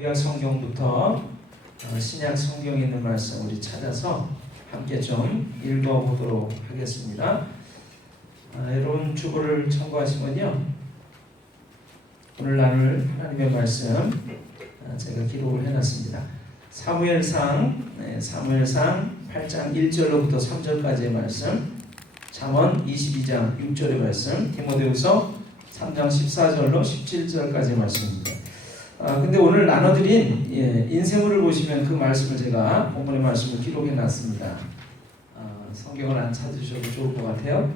구약 성경부터 신약 성경에 있는 말씀 우리 찾아서 함께 좀 읽어보도록 하겠습니다. 여러분 주보를 참고하시면요, 오늘 나눌 하나님의 말씀 제가 기록을 해놨습니다. 사무엘상 8장 1절로부터 3절까지의 말씀, 잠언 22장 6절의 말씀, 디모데후서 3장 14절로 17절까지의 말씀입니다. 근데 오늘 나눠드린 인쇄물을 보시면 그 말씀을 제가 본문의 말씀을 기록해 놨습니다. 성경을 안 찾으셔도 좋을 것 같아요.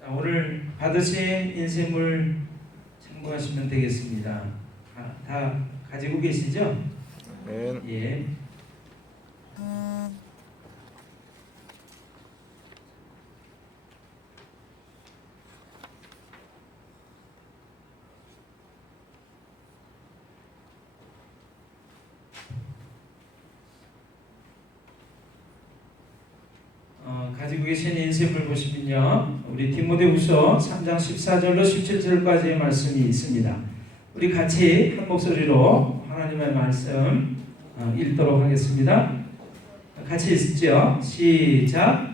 자, 오늘 받으신 인쇄물 참고하시면 되겠습니다. 다 가지고 계시죠? 네. 예. 가지고 계신 인쇄물 보시면요, 우리 디모데후서 3장 14절로 17절까지의 말씀이 있습니다. 우리 같이 한 목소리로 하나님의 말씀 읽도록 하겠습니다. 같이 읽죠. 시작.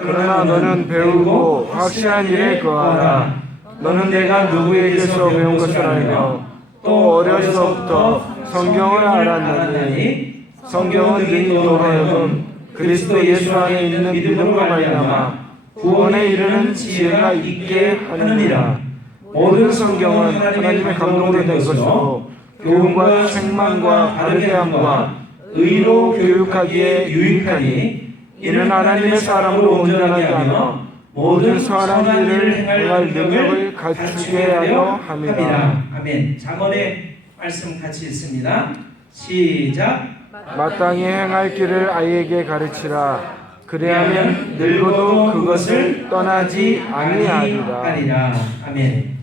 그러나 너는 배우고 확실한 일에 거하라. 너는 내가 누구에게서 배운 것을 알며 또 어려서부터 성경을 알았나니 성경은 능히 너로 하여금 그리스도 예수 안에 있는 믿음으로 말미암아 구원에 이르는 지혜가 있게 하느니라. 모든 성경은 하나님의 감동으로 된 것으로 교훈과 책망과 바르게 함과 의로 교육하기에 유익하니 이는 하나님의 사람으로 온전하게 하며 모든 선한 일을 행할 능력을 갖추게 하려 함이라. 아멘. 잠언의 말씀 같이 읽습니다. 시작. 마땅히 행할 길을 아이에게 가르치라. 그리하면 늙어도 그것을 떠나지 아니하리라. 아멘.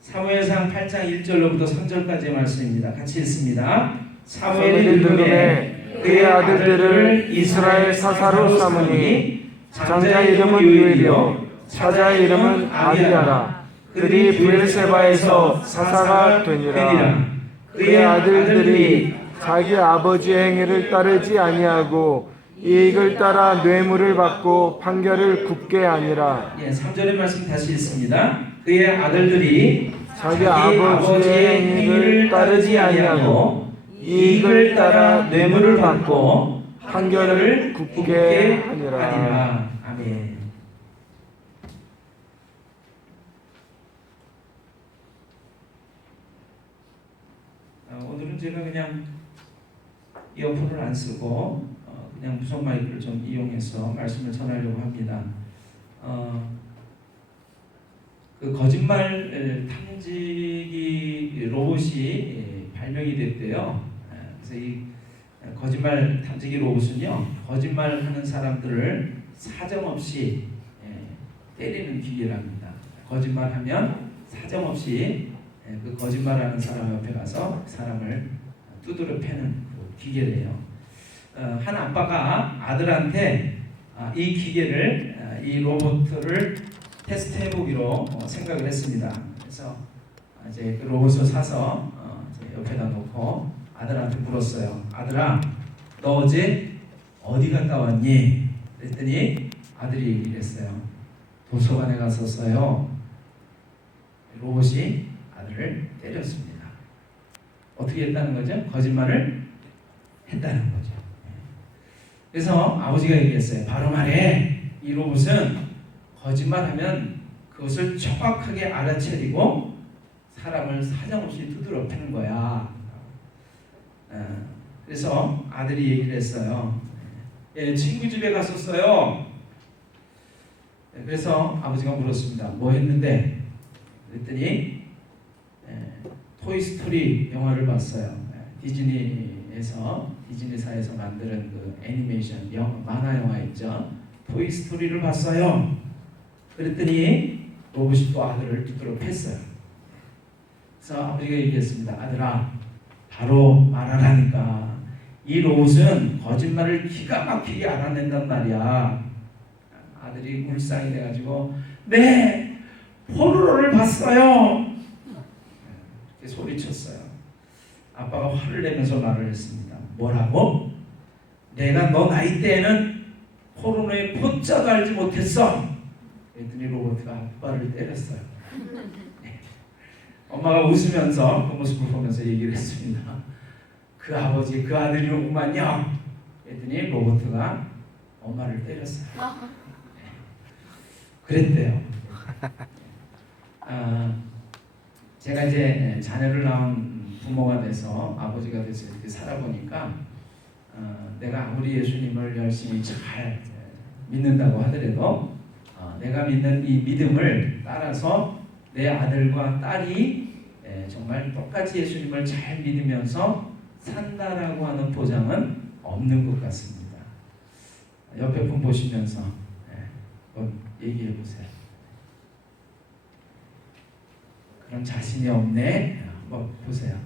사무엘상 8장 1절로부터 3절까지의 말씀입니다. 같이 읽습니다. 사무엘이 늙음에 그의 아들들을 이스라엘 사사로 삼으니 장자 이름은 유엘이요 사자 이름은 아비야라. 그들이 브엘세바에서 사사가 되니라. 그의 아들들이 자기 아버지의 행위를 따르지 아니하고 이익을 따라 뇌물을 받고 판결을 굽게 하니라. 3절의 말씀 다시 읽습니다. 그의 아들들이 자기 아버지의 행위를 따르지 아니하고 이익을 따라 뇌물을 받고 판결을 굽게 하니라. 아멘. 오늘은 제가 그냥 이어폰을 안 쓰고 그냥 무선 마이크를 좀 이용해서 말씀을 전하려고 합니다. 그 거짓말 탐지기 로봇이 발명이 됐대요. 그래서 이 거짓말 탐지기 로봇은요, 거짓말하는 사람들을 사정없이 때리는 기계랍니다. 거짓말하면 사정없이 그 거짓말하는 사람 옆에 가서 사람을 두드려 패는 그 기계래요. 한 아빠가 아들한테 이 기계를, 이 로봇을 테스트해보기로 생각을 했습니다. 그래서 이제 그 로봇을 사서 옆에다 놓고 아들한테 물었어요. 아들아, 너 어제 어디 갔다 왔니? 그랬더니 아들이 이랬어요. 도서관에 갔었어요. 로봇이 아들을 때렸습니다. 어떻게 했다는 거죠? 거짓말을 했다는 거죠. 그래서 아버지가 얘기했어요. 바로 말해. 이 로봇은 거짓말하면 그것을 정확하게 알아채리고 사람을 사정없이 두드려 패는 거야. 그래서 아들이 얘기를 했어요. 친구 집에 갔었어요. 그래서 아버지가 물었습니다. 뭐 했는데? 그랬더니 토이스토리 영화를 봤어요. 디즈니사에서 만드는 그 애니메이션 만화 영화 있죠. 토이스토리를 봤어요. 그랬더니 로봇이 또 아들을 두드려 팼어요. 그래서 아버지가 얘기했습니다. 아들아, 바로 말하라니까. 이 롯은 거짓말을 기가 막히게 알아낸단 말이야. 아들이 울상이 돼가지고 네 포로를 봤어요. 이렇게 소리쳤어요. 아빠가 화를 내면서 말을 했습니다. 뭐라고? 내가 너 나이 때에는 포르노의 포자도 알지 못했어. 그랬더니 로버트가 아빠를 때렸어요. 엄마가 웃으면서 그 모습을 보면서 얘기를 했습니다. 그 아버지 그 아들이로구만요. 그랬더니 로버트가 엄마를 때렸어요. 그랬대요. 제가 이제 자녀를 낳은 부모가 돼서 아버지가 돼서 이렇게 살아보니까 내가 아무리 예수님을 열심히 잘 믿는다고 하더라도 내가 믿는 이 믿음을 따라서 내 아들과 딸이 정말 똑같이 예수님을 잘 믿으면서 산다라고 하는 보장은 없는 것 같습니다. 옆에 분 보시면서 한번 얘기해 보세요. 그럼 자신이 없네. 한번 보세요.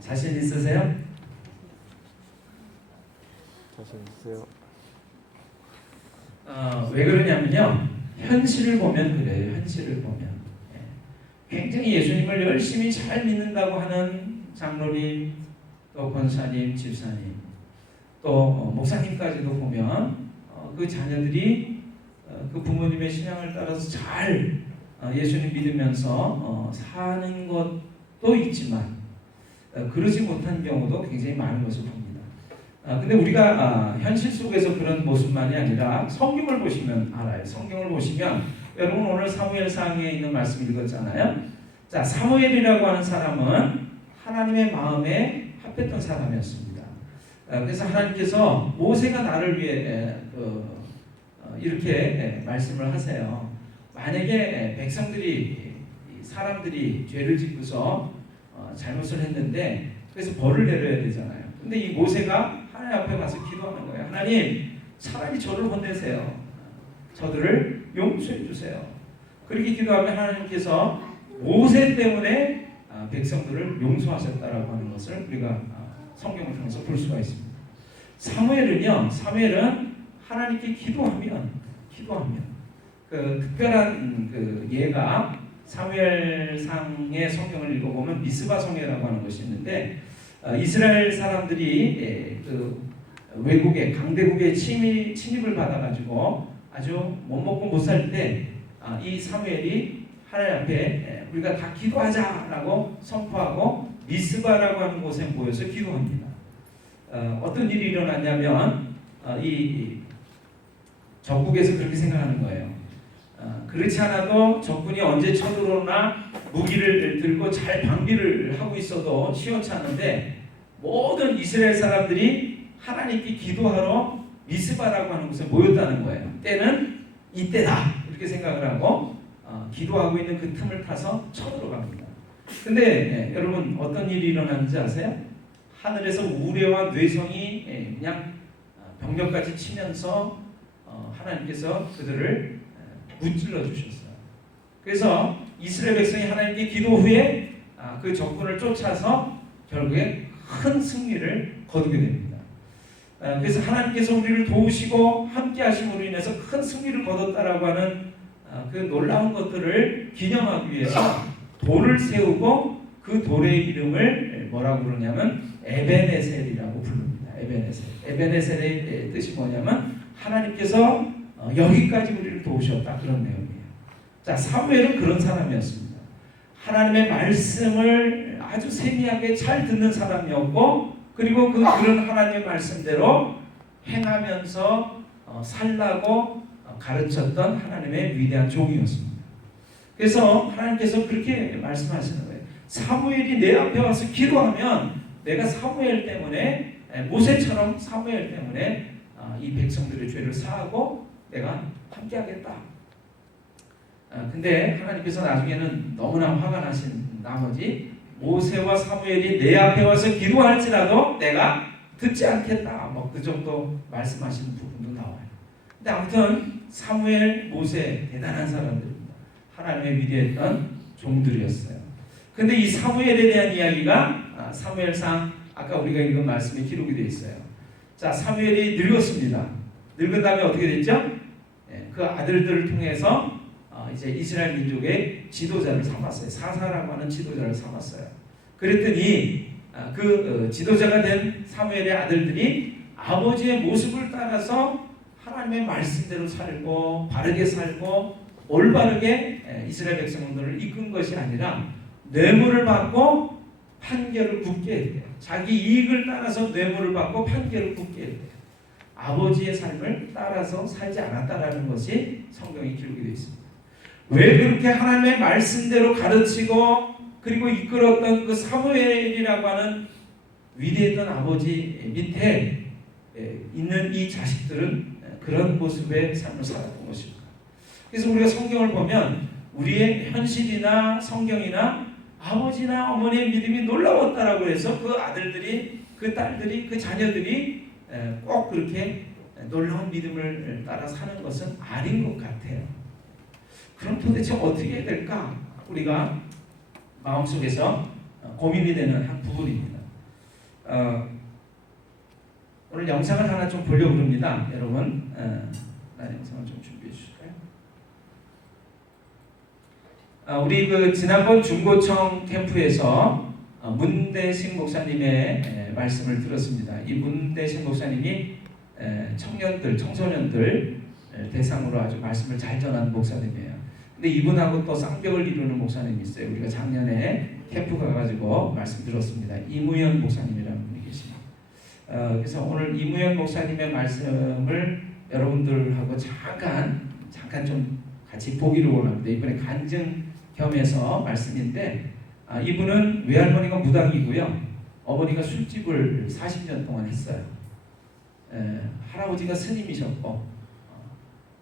자신 있으세요? 자신 있어요. 왜 그러냐면요. 현실을 보면 그래요. 현실을 보면 굉장히 예수님을 열심히 잘 믿는다고 하는 장로님, 또 권사님, 집사님, 또 목사님까지도 보면 그 자녀들이 그 부모님의 신앙을 따라서 잘 예수님 믿으면서 사는 것도 있지만 그러지 못한 경우도 굉장히 많은 것을 봅니다. 근데 우리가 현실 속에서 그런 모습만이 아니라 성경을 보시면 알아요. 성경을 보시면 여러분 오늘 사무엘상에 있는 말씀 읽었잖아요. 자, 사무엘이라고 하는 사람은 하나님의 마음에 합했던 사람이었습니다. 그래서 하나님께서 모세가 나를 위해 이렇게 말씀을 하세요. 만약에 백성들이 사람들이 죄를 짓고서 잘못을 했는데 그래서 벌을 내려야 되잖아요. 근데 이 모세가 하나님 앞에 가서 기도하는 거예요. 하나님, 차라리 저를 혼내세요. 저들을 용서해 주세요. 그렇게 기도하면 하나님께서 모세 때문에 백성들을 용서하셨다라고 하는 것을 우리가 성경을 통해서 볼 수가 있습니다. 사무엘은 하나님께 기도하면 그 특별한 그 예가 사무엘상의 성경을 읽어보면 미스바 성회라고 하는 것이 있는데 이스라엘 사람들이 그 외국에 강대국의 침입을 받아가지고 아주 못 먹고 못 살 때 이 사무엘이 하나님 앞에 우리가 다 기도하자라고 선포하고 미스바라고 하는 곳에 모여서 기도합니다. 어떤 일이 일어났냐면 이 적국에서 그렇게 생각하는 거예요. 그렇지 않아도 적군이 언제 쳐들어오나 무기를 들고 잘 방비를 하고 있어도 시원찮은데 모든 이스라엘 사람들이 하나님께 기도하러 미스바라고 하는 곳에 모였다는 거예요. 때는 이때다 이렇게 생각을 하고 기도하고 있는 그 틈을 타서 쳐들어갑니다. 근데 여러분 어떤 일이 일어나는지 아세요? 하늘에서 우레와 뇌성이 그냥 병력까지 치면서 하나님께서 그들을 무찔러 주셨어요. 그래서 이스라엘 백성이 하나님께 기도 후에 그 적군을 쫓아서 결국에 큰 승리를 거두게 됩니다. 그래서 하나님께서 우리를 도우시고 함께 하심으로 인해서 큰 승리를 거뒀다라고 하는 그 놀라운 것들을 기념하기 위해서 돌을 세우고 그 돌의 이름을 뭐라고 부르냐면 에벤에셀이라고 부릅니다. 에벤에셀의 뜻이 뭐냐면 하나님께서 여기까지 우리를 도우셨다 그런 내용이에요. 자, 사무엘은 그런 사람이었습니다. 하나님의 말씀을 아주 세미하게 잘 듣는 사람이었고 그리고 그런 하나님의 말씀대로 행하면서 살라고 가르쳤던 하나님의 위대한 종이었습니다. 그래서 하나님께서 그렇게 말씀하시는 거예요. 사무엘이 내 앞에 와서 기도하면 내가 사무엘 때문에 모세처럼 사무엘 때문에 이 백성들의 죄를 사하고 내가 함께하겠다. 근데 하나님께서 나중에는 너무나 화가 나신 나머지 모세와 사무엘이 내 앞에 와서 기도할지라도 내가 듣지 않겠다. 뭐 그 정도 말씀하시는 부분도 나와요. 근데 아무튼 사무엘, 모세 대단한 사람들입니다. 하나님의 위대했던 종들이었어요. 근데 이 사무엘에 대한 이야기가 사무엘상 아까 우리가 읽은 말씀에 기록이 되어 있어요. 자, 사무엘이 늙었습니다. 늙은 다음에 어떻게 됐죠? 그 아들들을 통해서 이제 이스라엘 민족의 지도자를 삼았어요. 사사라고 하는 지도자를 삼았어요. 그랬더니 그 지도자가 된 사무엘의 아들들이 아버지의 모습을 따라서 하나님의 말씀대로 살고 바르게 살고 올바르게 이스라엘 백성들을 이끈 것이 아니라 뇌물을 받고 판결을 굽게 했대요. 자기 이익을 따라서 뇌물을 받고 판결을 굽게 했대요. 아버지의 삶을 따라서 살지 않았다라는 것이 성경에 기록이 되어 있습니다. 왜 그렇게 하나님의 말씀대로 가르치고 그리고 이끌었던 그 사무엘이라고 하는 위대했던 아버지 밑에 있는 이 자식들은 그런 모습의 삶을 살았던 것입니다. 그래서 우리가 성경을 보면 우리의 현실이나 성경이나 아버지나 어머니의 믿음이 놀라웠다라고 해서 그 아들들이, 그 딸들이, 그 자녀들이 꼭 그렇게 놀라운 믿음을 따라 사는 것은 아닌 것 같아요. 그럼 도대체 어떻게 해야 될까? 우리가 마음속에서 고민이 되는 한 부분입니다. 오늘 영상을 하나 좀 보려고 합니다. 여러분, 나 영상을 좀 준비해 주실까요? 우리 그 지난번 중고청 캠프에서 문대식 목사님의 말씀을 들었습니다. 이 문대식 목사님이 청년들, 청소년들 대상으로 아주 말씀을 잘 전하는 목사님이에요. 근데 이분하고 또 쌍벽을 이루는 목사님이 있어요. 우리가 작년에 캠프 가가지고 말씀 들었습니다. 이무현 목사님이라는 분이 계십니다. 그래서 오늘 이무현 목사님의 말씀을 여러분들하고 잠깐 좀 같이 보기로 원합니다. 이번에 간증 겸해서 말씀인데, 이분은 외할머니가 무당이고요, 어머니가 술집을 40년 동안 했어요. 할아버지가 스님이셨고,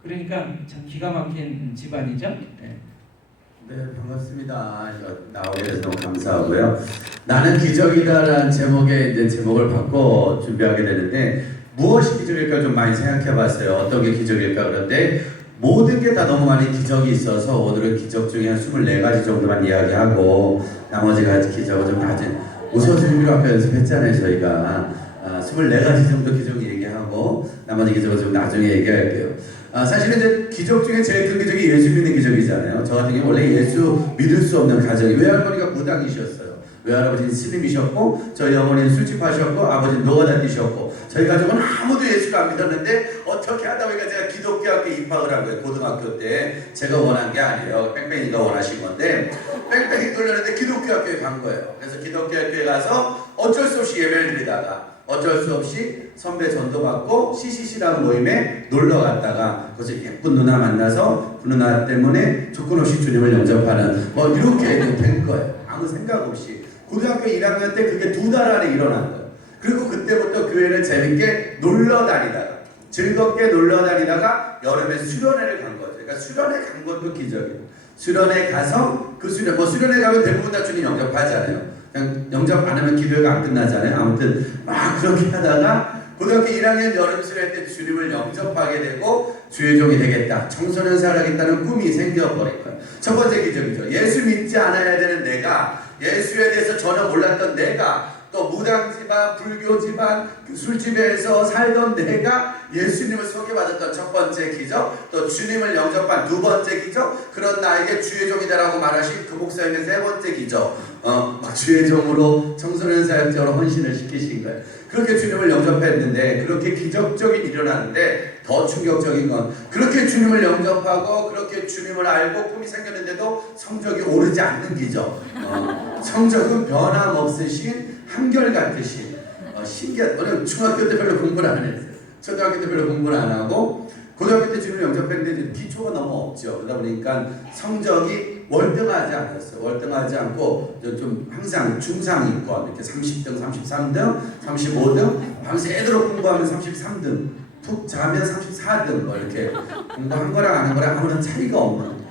그러니까 참 기가 막힌 집안이죠. 네, 반갑습니다. 나오게 돼서 너무 감사하고요. 나는 기적이다라는 제목의 이제 제목을 받고 준비하게 되는데, 무엇이 기적일까 좀 많이 생각해봤어요. 어떤 게 기적일까. 그런데 모든 게 다 너무 많이 기적이 있어서 오늘은 기적 중에 한 24가지 정도만 이야기하고 나머지 가지 기적을 좀 나중에, 웃어서 준비를 아까 연습했잖아요. 저희가 24가지 정도 기적 얘기하고 나머지 기적을 좀 나중에 얘기할게요. 사실은 이제 기적 중에 제일 큰 기적이 예수 믿는 기적이잖아요. 저 같은 경우 원래 예수 믿을 수 없는 가정이, 외할머니가 무당이셨어요. 외할아버지는 스님이셨고, 저희 어머니는 술집 하셨고, 아버지는 노가다 뛰셨고, 저희 가족은 아무도 예수를 안 믿었는데 어떻게 하다 보니까 제가 기독교 학교에 입학을 한 거예요. 고등학교 때. 제가 원한 게 아니에요. 뺑뺑이가 원하신 건데, 뺑뺑이 돌렸는데 기독교 학교에 간 거예요. 그래서 기독교 학교에 가서 어쩔 수 없이 예배를 드리다가 어쩔 수 없이 선배 전도받고 CCC라는 모임에 놀러 갔다가 거기서 예쁜 누나 만나서 그 누나 때문에 조건 없이 주님을 영접하는 뭐 이렇게 된 거예요. 아무 생각 없이. 고등학교 1학년 때 그게 2달 안에 일어난 거예요. 그리고 그때부터 교회를 재밌게 놀러 다니다가, 즐겁게 놀러 다니다가 여름에 수련회를 간 거죠. 그러니까 수련회 간 것도 기적이에요. 수련회 가서 그 수련회 가면 대부분 다 주님 영접하잖아요. 그냥 영접 안 하면 기도회가 안 끝나잖아요. 아무튼 막 그렇게 하다가 고등학교 1학년 여름 수련회 때 주님을 영접하게 되고 주의 종이 되겠다, 청소년 살아가겠다는 꿈이 생겨버린 거예요. 첫 번째 기적이죠. 예수 믿지 않아야 되는 내가, 예수에 대해서 전혀 몰랐던 내가, 또 무당 집안, 불교 집안, 술집에서 살던 내가 예수님을 소개받았던 첫 번째 기적, 또 주님을 영접한 두 번째 기적, 그런 나에게 주의 종이다라고 말하신 그 목사님의 세 번째 기적, 주의 종으로 청소년 사역자로 헌신을 시키신 거예요. 그렇게 주님을 영접했는데, 그렇게 기적적인 일이 일어나는데 더 충격적인 건, 그렇게 주님을 영접하고 그렇게 주님을 알고 꿈이 생겼는데도 성적이 오르지 않는 기적. 성적은 변함없으신 한결같으신, 신기한. 저는 중학교 때 별로 공부를 안 했어요. 초등학교 때 별로 공부를 안 하고 고등학교 때 주님을 영접했는데 기초가 너무 없죠. 그러다 보니까 성적이 월등하지 않았어요. 월등하지 않고 좀 항상 중상위권, 이렇게 30등, 33등, 35등, 밤새도록 공부하면 33등, 푹 자면 34등, 뭐 이렇게 공부한 거랑 안 한 거랑 아무런 차이가 없는.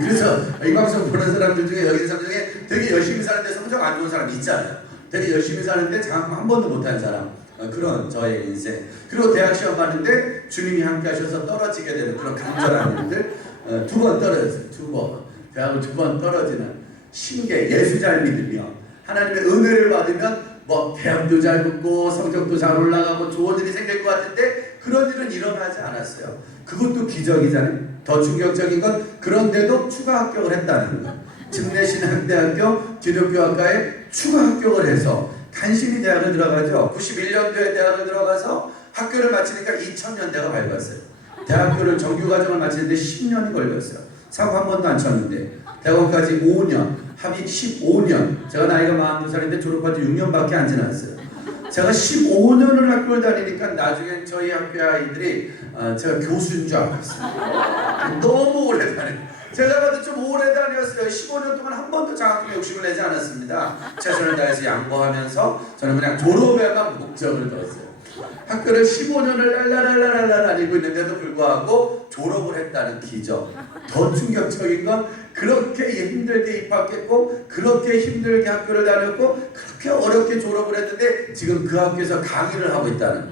그래서 이 방송 보는 사람들 중에, 여기 있는 사람 중에 되게 열심히 사는데 성적 안 좋은 사람이 있잖아요. 되게 열심히 사는데 장학금 한 번도 못한 사람. 그런 저의 인생. 그리고 대학 시험 봤는데 주님이 함께 하셔서 떨어지게 되는 그런 간절한 일들. 2번 떨어졌어요. 2번. 대학을 2번 떨어지는 신계. 예수 잘 믿으면, 하나님의 은혜를 받으면 뭐 대학도 잘 붙고 성적도 잘 올라가고 좋은 일이 생길 것 같은데 그런 일은 일어나지 않았어요. 그것도 기적이잖아요. 더 충격적인 건 그런데도 추가 합격을 했다는 거. 증례신학대학교 기독교학과에 추가 합격을 해서 간신히 대학을 들어가죠. 91년도에 대학을 들어가서 학교를 마치니까 2000년대가 밝았어요. 대학교를 정규과정을 마치는데 10년이 걸렸어요. 사고 한 번도 안 쳤는데 대학원까지 5년, 합의 15년. 제가 나이가 42살인데 졸업한 지 6년밖에 안 지났어요. 제가 15년을 학교를 다니니까 나중에 저희 학교 아이들이 제가 교수인 줄 알았어요. 너무 오래 다녔어요. 제가 봐도 좀 오래 다녔어요. 15년 동안 한 번도 장학금에 욕심을 내지 않았습니다. 최선을 다해서 양보하면서 저는 그냥 졸업에만 목적을 뒀어요. 학교를 15년을 랄랄랄랄랄 다니고 있는데도 불구하고 졸업을 했다는 기적. 더 충격적인 건 그렇게 힘들게 입학했고 그렇게 힘들게 학교를 다녔고 그렇게 어렵게 졸업을 했는데 지금 그 학교에서 강의를 하고 있다는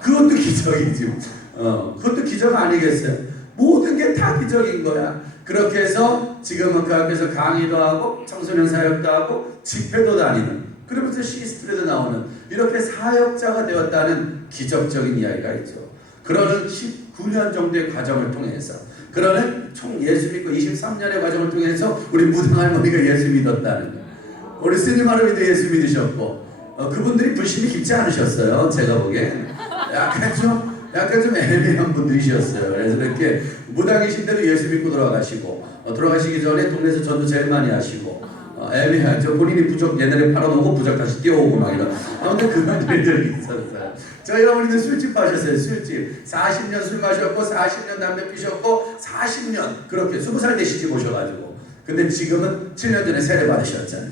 그것도 기적이지. 그것도 기적 아니겠어요? 모든 게 다 기적인 거야. 그렇게 해서 지금은 그 학교에서 강의도 하고 청소년 사역도 하고 집회도 다니는 그러면서 시스트에도 나오는 이렇게 사역자가 되었다는 기적적인 이야기가 있죠. 그러는 19년 정도의 과정을 통해서 그러는 총 예수 믿고 23년의 과정을 통해서 우리 무당할머니가 예수 믿었다는 거예요. 우리 스님 할아버지도 예수 믿으셨고 그분들이 불신이 깊지 않으셨어요. 제가 보기엔 약간 좀 애매한 분들이셨어요. 그래서 이렇게 무당이신데도 예수 믿고 돌아가시고 돌아가시기 전에 동네에서 전도 제일 많이 하시고 애매하죠. 본인이 부적 옛날에 팔아놓고 부적 다시 띄워오고 막 이런 아무튼 그런 일들이 있었어요. 저희 어머니도 술집 하셨어요. 술집 40년 술 마셨고 40년 담배 피셨고 40년 그렇게 20살 때 시집 오셔가지고 근데 지금은 7년 전에 세례 받으셨잖아요.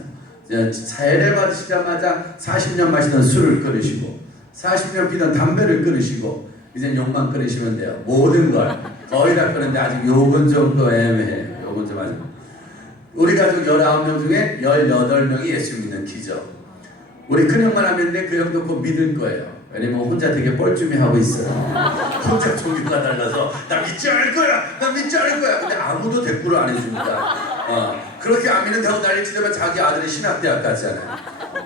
세례 받으시자마자 40년 마시던 술을 끊으시고 40년 피던 담배를 끊으시고 이제 욕만 끊으시면 돼요. 모든 걸 거의 다 끊는데 아직 욕은 좀 더 애매해. 욕은 좀 아직 우리 가족 19명 중에 18명이 예수 믿는 기적. 우리 큰형만 하면데 그 형도 곧 믿을 거예요. 왜냐면 혼자 되게 뻘쭘해하고 있어요. 혼자 종교가 달라서 나 믿지 않을 거야. 나 믿지 않을 거야. 근데 아무도 대꾸를 안 해줍니다. 그렇게 안 믿는다고 난리치다가 자기 아들이 신학대학 갔잖아요.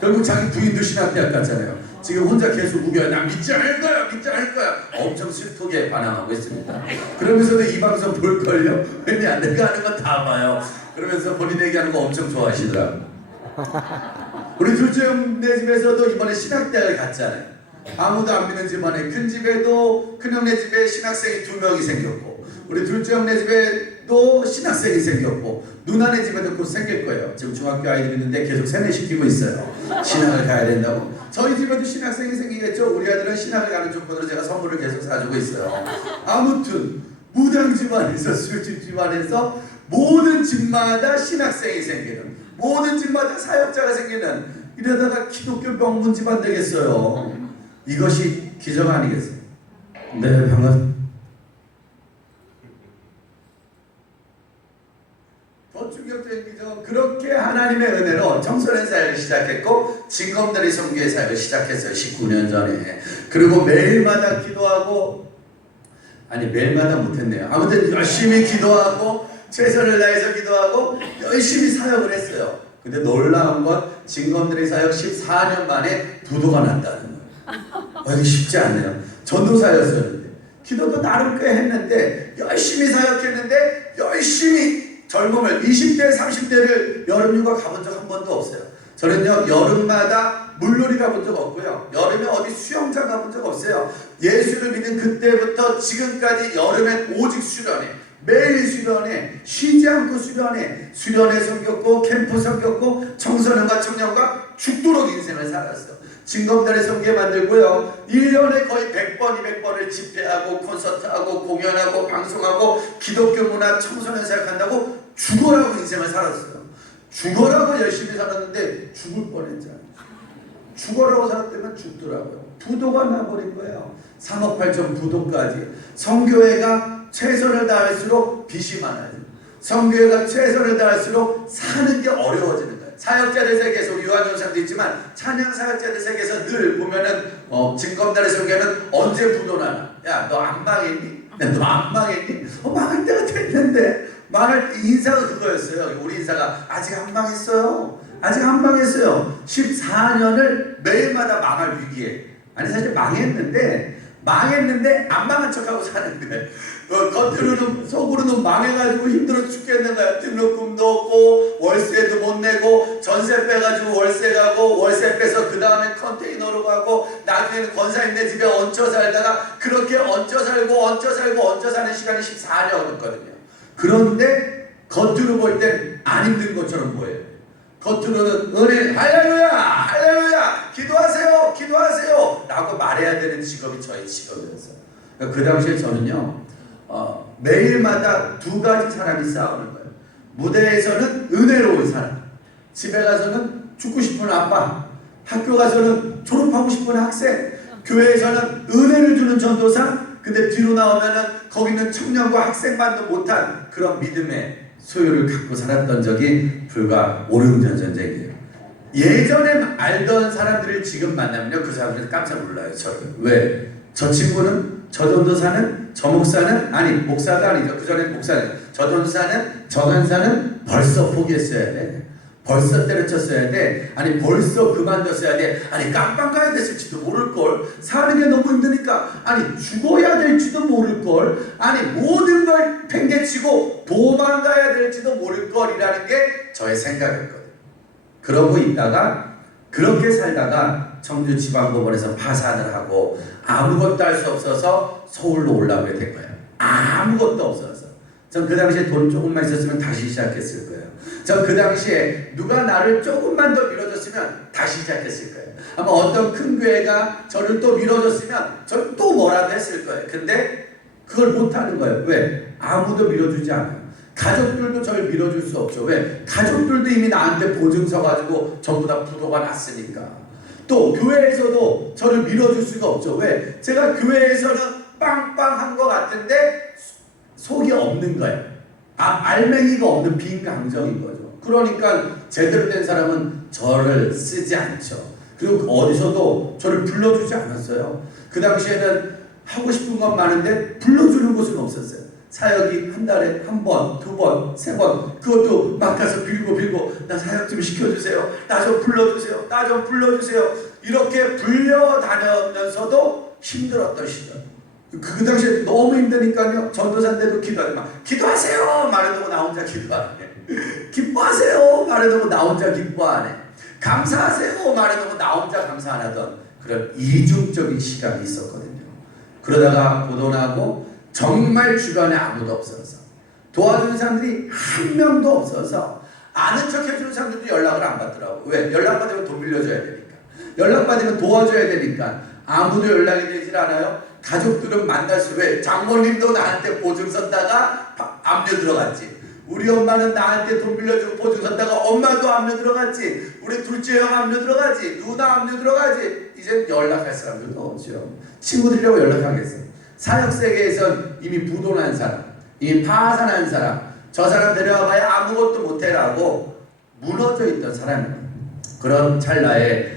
결국 자기 부인도 신학대학 갔잖아요. 지금 혼자 계속 우겨요. 나 믿지 않을 거야. 믿지 않을 거야. 엄청 슬프게 반항하고 있습니다. 그러면서도 이 방송 볼걸요. 왜냐 내가 하는 건 다 봐요. 그러면서 본인 얘기하는 거 엄청 좋아하시더라고요. 우리 둘째 형네 집에서도 이번에 신학대학을 갔잖아요. 아무도 안 믿는 집안에 큰 집에도 큰 형네 집에 신학생이 2명이 생겼고 우리 둘째 형네 집에도 신학생이 생겼고 누나네 집에도 곧 생길 거예요. 지금 중학교 아이들 있는데 계속 세뇌시키고 있어요. 신학을 가야 된다고. 저희 집에도 신학생이 생기겠죠. 우리 아들은 신학을 가는 조건으로 제가 선물을 계속 사주고 있어요. 아무튼 무당 집안에서 술집 집안에서 모든 집마다 신학생이 생기는 모든 집마다 사역자가 생기는 이러다가 기독교 명문 집안 되겠어요. 이것이 기적 아니겠어요? 네, 반갑습니다. 더 충격적인 기적. 그렇게 하나님의 은혜로 청소년 사역을 시작했고 진검다리 선교회 사역을 시작했어요. 19년 전에. 그리고 매일마다 기도하고 아니 매일마다 못했네요. 아무튼 열심히 기도하고 최선을 다해서 기도하고 열심히 사역을 했어요. 근데 놀라운 건 진검다리 사역 14년 만에 부도가 났다는 거예요. 이게 쉽지 않네요. 전도사였었는데 기도도 나름 꽤 했는데 열심히 사역했는데 열심히 젊음을 20대 30대를 여름휴가 가본 적 한 번도 없어요. 저는요 여름마다 물놀이 가본 적 없고요. 여름에 어디 수영장 가본 적 없어요. 예수를 믿은 그때부터 지금까지 여름엔 오직 수련회 매일 수련회 쉬지 않고 수련회 섬겼고 캠프 섬겼고 청소년과 청년과 죽도록 인생을 살았어요. 진검다리 선교회 만들고요. 1년에 거의 100번, 200번을 집회하고 콘서트하고 공연하고 방송하고 기독교 문화 청소년 사역한다고 죽어라고 인생을 살았어요. 죽어라고 열심히 살았는데 죽을 뻔했잖아요. 죽어라고 살았다면 죽더라고요. 부도가 나버린 거예요. 3억 8천 부도까지. 선교회가 최선을 다할수록 빚이 많아요. 선교회가 최선을 다할수록 사는 게 어려워지는 거예요. 사역자들 세계에서 우리 요한영상도 있지만 찬양 사역자들 세계에서 늘 보면은 진검다리 선교회는 언제 부도나나? 야 너 안 망했니? 너 안 망했니? 망할 때가 됐는데 망할 인사가 그거였어요. 우리 인사가 아직 안 망했어요. 아직 안 망했어요. 14년을 매일마다 망할 위기에, 아니 사실 망했는데 안 망한 척하고 사는데 겉으로는 속으로는 망해가지고 힘들어 죽겠는 거야. 등록금도 없고 월세도 못 내고 전세 빼가지고 월세 가고 월세 빼서 그 다음에 컨테이너로 가고 나중에는 권사님네 집에 얹혀 살다가 그렇게 얹혀 사는 시간이 14년이었거든요. 그런데 겉으로 볼 땐 안 힘든 것처럼 보여요. 겉으로는 은혜 할렐루야 기도하세요 라고 말해야 되는 직업이 저의 직업이었어요. 그 당시에 저는요 매일마다 두 가지 사람이 싸우는 거예요. 무대에서는 은혜로운 사람, 집에 가서는 죽고 싶은 아빠, 학교 가서는 졸업하고 싶은 학생, 교회에서는 은혜를 주는 전도사, 근데 뒤로 나오면은 거기는 청년과 학생만도 못한 그런 믿음의 소유를 갖고 살았던 적이 불과 5, 6년 전쟁이에요. 예전에 알던 사람들을 지금 만나면요 그 사람들은 깜짝 놀라요. 저를. 왜? 저 친구는 저 전도사는 저 목사는 아니 목사가 아니죠. 그 전에 목사는 저 전도사는 저 간사는 벌써 포기했어야 돼. 벌써 때려쳤어야 돼. 아니 벌써 그만뒀어야 돼. 아니 깜빵 가야 됐을지도 모를걸. 사는 게 너무 힘드니까 아니 죽어야 될지도 모를걸. 아니 모든 걸 팽개치고 도망가야 될지도 모를걸이라는 게 저의 생각이었거든요. 그러고 있다가 그렇게 살다가 청주지방법원에서 파산을 하고 아무것도 할 수 없어서 서울로 올라오게 된 거예요. 아무것도 없어서. 전 그 당시에 돈 조금만 있었으면 다시 시작했을 거예요. 전 그 당시에 누가 나를 조금만 더 밀어줬으면 다시 시작했을 거예요. 아마 어떤 큰 교회가 저를 또 밀어줬으면 저는 또 뭐라도 했을 거예요. 근데 그걸 못하는 거예요. 왜? 아무도 밀어주지 않아요. 가족들도 저를 밀어줄 수 없죠. 왜? 가족들도 이미 나한테 보증서 가지고 전부 다 부도가 났으니까. 또 교회에서도 저를 밀어줄 수가 없죠. 왜? 제가 교회에서는 빵빵한 것 같은데 속이 없는 거예요. 알맹이가 없는 빈 강정인 거죠. 그러니까 제대로 된 사람은 저를 쓰지 않죠. 그리고 어디서도 저를 불러주지 않았어요. 그 당시에는 하고 싶은 건 많은데 불러주는 곳은 없었어요. 사역이 한 달에 한 번, 두 번, 세 번, 그것도 막 가서 빌고 나 사역 좀 시켜주세요. 나 좀 불러주세요. 이렇게 불려다니면서도 힘들었던 시절. 그 당시에 너무 힘드니까요. 전도사인데도 기도하세요 말해도 나 혼자 기도하네. 기뻐하세요 말해도 나 혼자 기뻐하네. 감사하세요 말해도 나 혼자 감사 안 하던 그런 이중적인 시간이 있었거든요. 그러다가 고도나고 정말 주변에 아무도 없어서 도와주는 사람들이 한 명도 없어서 아는 척 해주는 사람들도 연락을 안 받더라고. 왜? 연락받으면 돈 빌려줘야 되니까. 연락받으면 도와줘야 되니까. 아무도 연락이 되질 않아요. 가족들은 만날 수. 왜? 장모님도 나한테 보증 썼다가 압류 들어갔지. 우리 엄마는 나한테 돈 빌려주고 보증 썼다가 엄마도 압류 들어갔지. 우리 둘째 형 압류 들어가지. 누나 압류 들어가지. 이제 연락할 사람들도 없죠. 친구들이라고 연락하겠어. 사역세계에선 이미 부도난 사람, 이미 파산한 사람, 저 사람 데려와봐야 아무것도 못해라고 무너져 있던 사람입니다. 그런 찰나에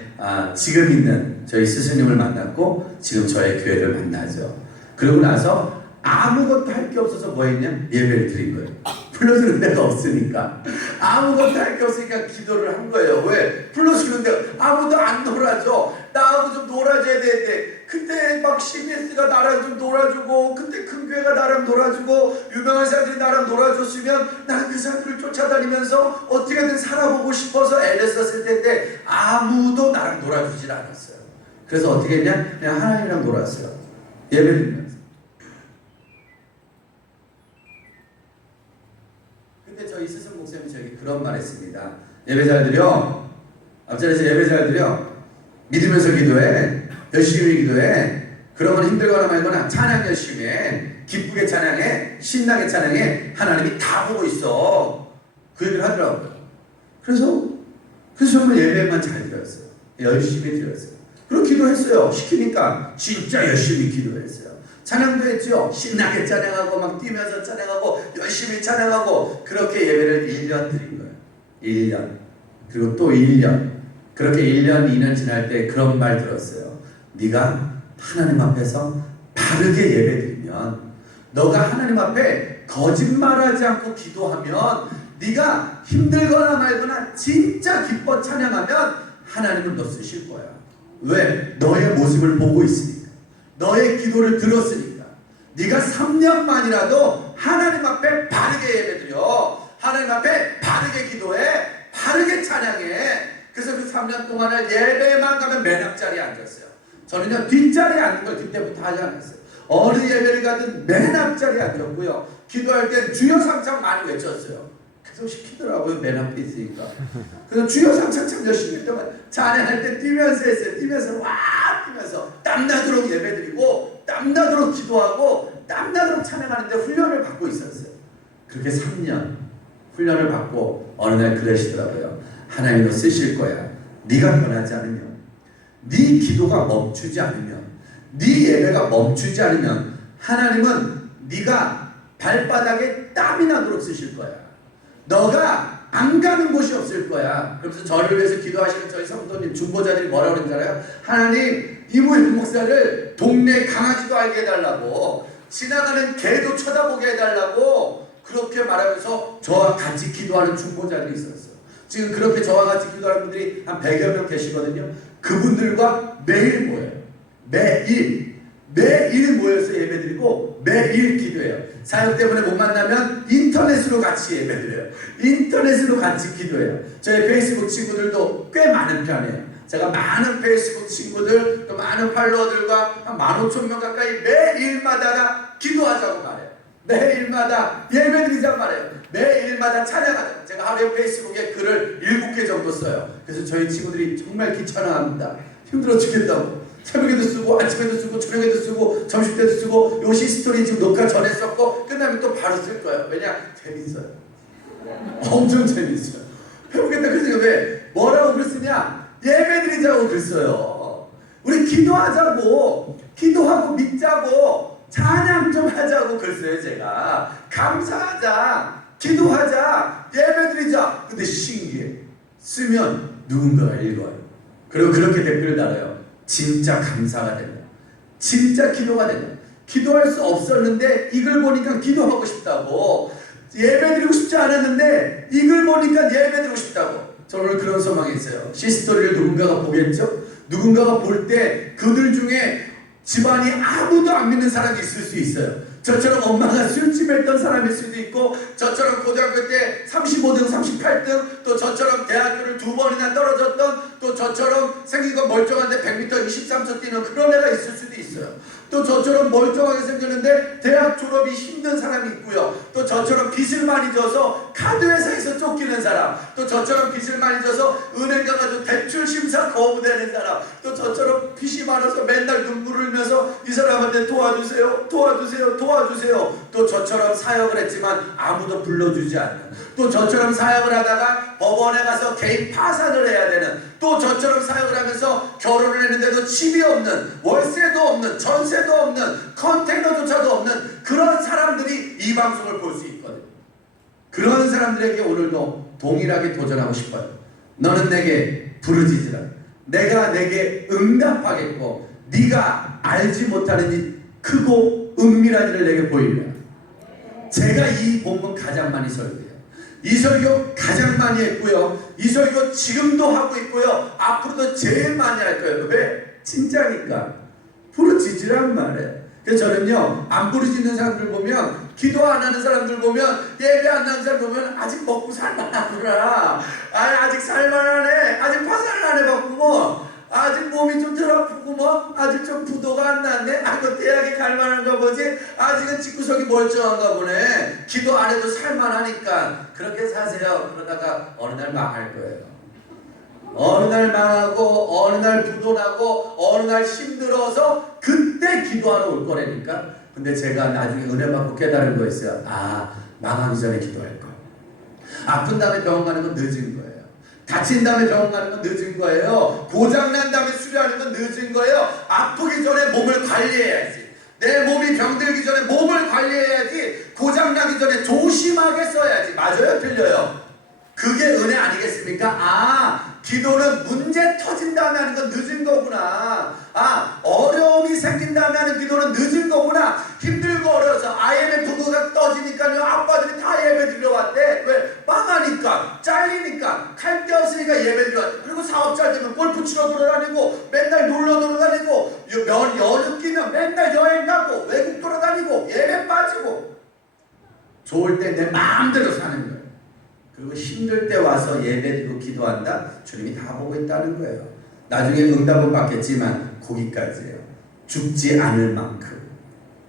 지금 있는 저희 스승님을 만났고 지금 저의 교회를 만나죠. 그러고 나서 아무것도 할 게 없어서 뭐 했냐? 예배를 드린 거예요. 불러주는 데가 없으니까. 아무것도 할 게 없으니까 기도를 한 거예요. 왜? 불러주는 데가 아무도 안 놀아줘. 나하고 좀 놀아줘야 되는데 그때 막 CBS가 나랑 좀 놀아주고 그때 큰 교회가 나랑 놀아주고 유명한 사람들이 나랑 놀아줬으면 나는 그 사람들을 쫓아다니면서 어떻게든 살아보고 싶어서 애를 썼을 텐데 아무도 나랑 놀아주질 않았어요. 그래서 어떻게 했냐? 그냥 하나님이랑 놀았어요. 예배를 드리면서. 근데 저희 스승 목사님이 저에게 그런 말 했습니다. 예배 잘 드려. 앞자리에서 예배 잘 드려. 믿으면서 기도해. 열심히 기도해. 그러면 힘들거나 말거나 찬양 열심히 해. 기쁘게 찬양해. 신나게 찬양해. 하나님이 다 보고 있어. 그 얘기를 하더라고요. 그래서 정말 예배만 잘 드렸어요. 열심히 드렸어요. 그리고 기도했어요. 시키니까 진짜 열심히 기도했어요. 찬양도 했죠. 신나게 찬양하고 막 뛰면서 찬양하고 열심히 찬양하고 그렇게 예배를 1년 드린 거예요. 1년. 그리고 또 1년. 그렇게 1년, 2년 지날 때 그런 말 들었어요. 네가 하나님 앞에서 바르게 예배드리면 너가 하나님 앞에 거짓말하지 않고 기도하면 네가 힘들거나 말거나 진짜 기뻐 찬양하면 하나님은 너 쓰실 거야. 왜? 너의 모습을 보고 있으니까. 너의 기도를 들었으니까. 네가 3년만이라도 하나님 앞에 바르게 예배드려. 하나님 앞에 바르게 기도해. 바르게 찬양해. 그래서 그 3년 동안을 예배만 가면 맨 앞자리에 앉았어요. 저는요 뒷자리에 앉는 걸 그때부터 하지 않았어요. 어느 예배를 가든 맨 앞자리에 앉았고요. 기도할 땐 주여 상창 많이 외쳤어요. 계속 시키더라고요. 맨 앞에 있으니까. 그래서 주여 상창 참 열심히 했더만 찬양할 때 뛰면서 했어요. 뛰면서 와 뛰면서 땀나도록 예배드리고 땀나도록 기도하고 땀나도록 찬양하는데 훈련을 받고 있었어요. 그렇게 3년 훈련을 받고 어느 날 그러시더라고요. 하나님은 쓰실 거야. 네가 변하지 않으면, 네 기도가 멈추지 않으면, 네 예배가 멈추지 않으면 하나님은 네가 발바닥에 땀이 나도록 쓰실 거야. 너가 안 가는 곳이 없을 거야. 그러면서 저를 위해서 기도하시는 저희 성도님 중보자들이 뭐라고 그러잖아요. 하나님 이무일 목사를 동네 강아지도 알게 해달라고, 지나가는 개도 쳐다보게 해달라고 그렇게 말하면서 저와 같이 기도하는 중보자들이 있었어요. 지금 그렇게 저와 같이 기도하는 분들이 한 100여 명 계시거든요. 그분들과 매일 모여요. 매일 모여서 예배드리고 매일 기도해요. 사역 때문에 못 만나면 인터넷으로 같이 예배드려요. 인터넷으로 같이 기도해요. 저희 페이스북 친구들도 꽤 많은 편이에요. 제가 많은 페이스북 친구들, 또 많은 팔로워들과 한 15,000명 가까이 매일마다 기도하자고 말해요. 매일마다 예배드리자고 말해요. 매일마다 찬양하자. 제가 하루에 페이스북에 글을 7개 정도 써요. 그래서 저희 친구들이 정말 귀찮아합니다. 힘들어 죽겠다고. 새벽에도 쓰고 아침에도 쓰고 저녁에도 쓰고 점심때도 쓰고 요 시스토리 지금 녹화 전에 썼고 끝나면 또 바로 쓸 거예요. 왜냐? 재밌어요. 엄청 재밌어요. 해보겠다. 그래서 왜? 뭐라고 글 쓰냐? 예배드리자고 글 써요. 우리 기도하자고, 기도하고 믿자고, 찬양 좀 하자고 글 써요. 제가 감사하자, 기도하자, 예배드리자. 근데 신기해. 쓰면 누군가가 읽어요. 그리고 그렇게 댓글을 달아요. 진짜 감사가 된다. 진짜 기도가 된다. 기도할 수 없었는데 이걸 보니까 기도하고 싶다고. 예배드리고 싶지 않았는데 이걸 보니까 예배드리고 싶다고. 저는 그런 소망이 있어요. 시스토리를 누군가가 보겠죠? 누군가가 볼 때 그들 중에 집안이 아무도 안 믿는 사람이 있을 수 있어요. 저처럼 엄마가 술집에 했던 사람일 수도 있고, 저처럼 고등학교 때 35등, 38등, 또 저처럼 대학교를 2번이나 떨어졌던, 또 저처럼 생긴 건 멀쩡한데 100m 23초 뛰는 그런 애가 있을 수도 있어요. 또 저처럼 멀쩡하게 생겼는데 대학 졸업이 힘든 사람이 있고요. 또 저처럼 빚을 많이 져서 카드회사에서 쫓기는 사람, 또 저처럼 빚을 많이 져서 은행 가가지고 대출 심사 거부되는 사람, 또 저처럼 빚이 많아서 맨날 눈물을 흘면서 이 사람한테 도와주세요, 도와주세요, 도와주세요. 또 저처럼 사역을 했지만 아무도 불러주지 않는, 또 저처럼 사역을 하다가 법원에 가서 개인 파산을 해야 되는, 또 저처럼 사역을 하면서 결혼을 했는데도 집이 없는, 월세도 없는, 전세도 없는, 컨테이너조차도 없는 그런 사람들이 이 방송을 볼 수 있거든요. 그런 사람들에게 오늘도 동일하게 도전하고 싶어요. 너는 내게 부르짖으라. 내가 내게 응답하겠고 네가 알지 못하는 이 크고 은밀한 일을 내게 보이리라. 제가 이 본문 가장 많이 설교해요. 이 설교 가장 많이 했고요. 이 설교 지금도 하고 있고요. 앞으로도 제일 많이 할 거예요. 왜? 진짜니까. 부르짖으란 말이에요. 그래서 저는요, 안 부르짖는 사람들 보면, 기도 안 하는 사람들 보면, 예배 안 하는 사람들 보면 아직 먹고 살만하구나. 아직 살만하네. 아직 파산을 안 해봤고 뭐. 아직 몸이 좀 덜 아프고 뭐. 아직 좀 부도가 안 났네. 아이고 대학에 갈만한가 보지. 아직은 집구석이 멀쩡한가 보네. 기도 안 해도 살만하니까. 그렇게 사세요. 그러다가 어느 날 망할 거예요. 어느 날 망하고 어느 날 부도나고 어느 날 힘들어서 그때 기도하러 올 거라니까. 근데 제가 나중에 은혜 받고 깨달은 거였어요. 아, 망하기 전에 기도할 거. 아픈 다음에 병원 가는 건 늦은 거예요. 다친 다음에 병원 가는 건 늦은 거예요. 고장난 다음에 수리하는 건 늦은 거예요. 아프기 전에 몸을 관리해야지. 내 몸이 병들기 전에 몸을 관리해야지. 고장나기 전에 조심하게 써야지. 맞아요? 틀려요? 그게 은혜 아니겠습니까? 아, 기도는 문제 터진 다음에 하는 건 늦은 거구나. 아, 어려움이 생긴 다음에 하는 기도는 늦은 거구나. 힘들고 어려워서 IMF가 떠지니까요, 아빠들이 다 예배 드려 왔대. 왜? 좋을 때 내 마음대로 사는 거예요. 그리고 힘들 때 와서 예배드리고 기도한다. 주님이 다 보고 있다는 거예요. 나중에 응답은 받겠지만 거기까지예요. 죽지 않을 만큼,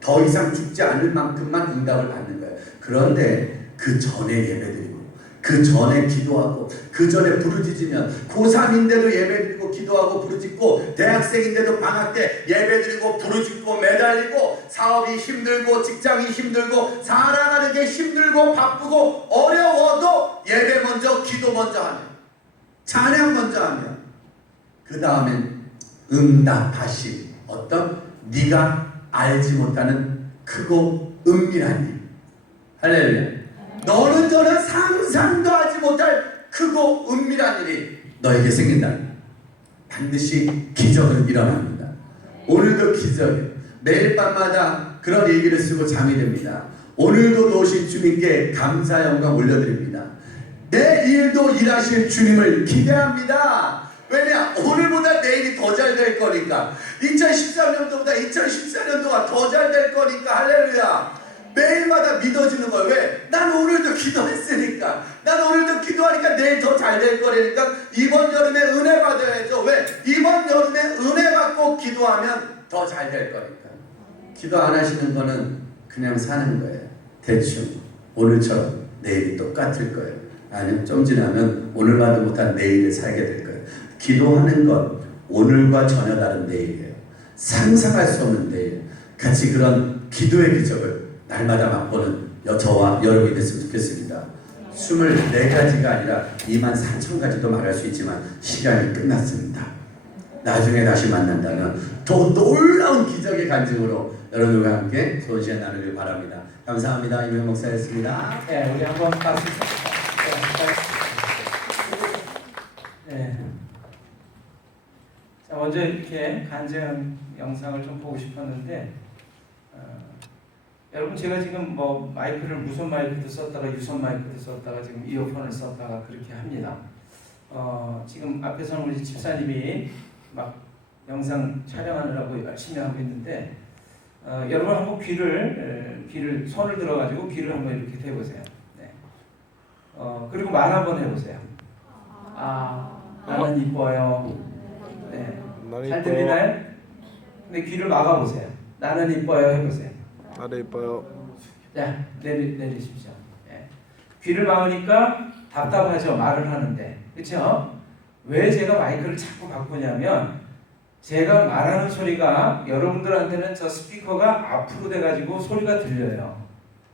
더 이상 죽지 않을 만큼만 응답을 받는 거예요. 그런데 그 전에 예배드리고, 그 전에 기도하고, 그 전에 부르짖으면 고3인데도 예배드리고 기도하고 부르짖고, 대학생인데도 방학 때 예배드리고 부르짖고 매달리고, 사업이 힘들고 직장이 힘들고 살아가는 게 힘들고 바쁘고 어려워도 예배 먼저 기도 먼저 하면, 찬양 먼저 하면, 그 다음엔 응답하시 어떤 네가 알지 못하는 크고 은밀한 일. 할렐루야. 너는 저는 상상도 하지 못할 크고 은밀한 일이 너에게 생긴다. 반드시 기적은 일어납니다. 오늘도 기적이에요. 매일 밤마다 그런 일기를 쓰고 잠이 듭니다. 오늘도 도우신 주님께 감사 영광 올려드립니다. 내일도 일하실 주님을 기대합니다. 왜냐? 오늘보다 내일이 더 잘 될 거니까. 2013년도보다 2014년도가 더 잘 될 거니까. 할렐루야. 매일마다 믿어지는 거예요. 왜? 난 오늘도 기도했으니까. 난 오늘도 기도하니까 내일 더 잘 될 거니까. 이번 여름에 은혜 받아야죠. 왜? 이번 여름에 은혜 받고 기도하면 더 잘 될 거니까. 기도 안 하시는 거는 그냥 사는 거예요. 대충 오늘처럼 내일이 똑같을 거예요. 아니면 좀 지나면 오늘과도 못한 내일을 살게 될 거예요. 기도하는 건 오늘과 전혀 다른 내일이에요. 상상할 수 없는 내일. 같이 그런 기도의 기적을 날마다 맛보는 저와 여러분이 됐으면 좋겠습니다. 24가지가 아니라 24,000가지도 말할 수 있지만 시간이 끝났습니다. 나중에 다시 만난다면 더 놀라운 기적의 간증으로 여러분과 함께 좋은 시간 나누길 바랍니다. 감사합니다. 이명 목사였습니다. 네, 우리 한번 박수. 네. 자, 먼저 이렇게 간증 영상을 좀 보고 싶었는데, 여러분 제가 지금 뭐 마이크를 무선 마이크도 썼다가 유선 마이크도 썼다가 지금 이어폰을 썼다가 그렇게 합니다. 지금 앞에서는 우리 집사님이 막 영상 촬영하느라고 열심히 하고 있는데, 여러분 한번 귀를 손을 들어가지고 귀를 한번 이렇게 대보세요. 네. 그리고 말 한번 해보세요. 나는 이뻐요. 네. 잘 들리나요? 근데 귀를 막아보세요. 나는 이뻐요 해보세요. 나도 이뻐요. 자, 내리십시오. 네. 귀를 막으니까 답답하죠. 말을 하는데. 그렇죠? 왜 제가 마이크를 자꾸 바꾸냐면, 제가 말하는 소리가 여러분들한테는 저 스피커가 앞으로 돼가지고 소리가 들려요.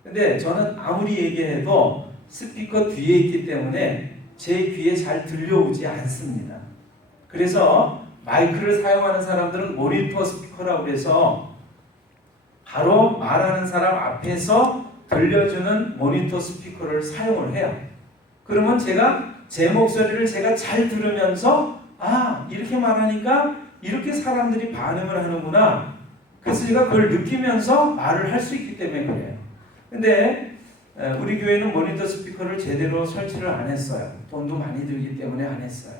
근데 저는 아무리 얘기해도 스피커 뒤에 있기 때문에 제 귀에 잘 들려오지 않습니다. 그래서 마이크를 사용하는 사람들은 모니터 스피커라고 해서 바로 말하는 사람 앞에서 들려주는 모니터 스피커를 사용을 해요. 그러면 제가 제 목소리를 제가 잘 들으면서 이렇게 말하니까 이렇게 사람들이 반응을 하는구나. 그래서 제가 그걸 느끼면서 말을 할 수 있기 때문에 그래요. 근데 우리 교회는 모니터 스피커를 제대로 설치를 안 했어요. 돈도 많이 들기 때문에 안 했어요.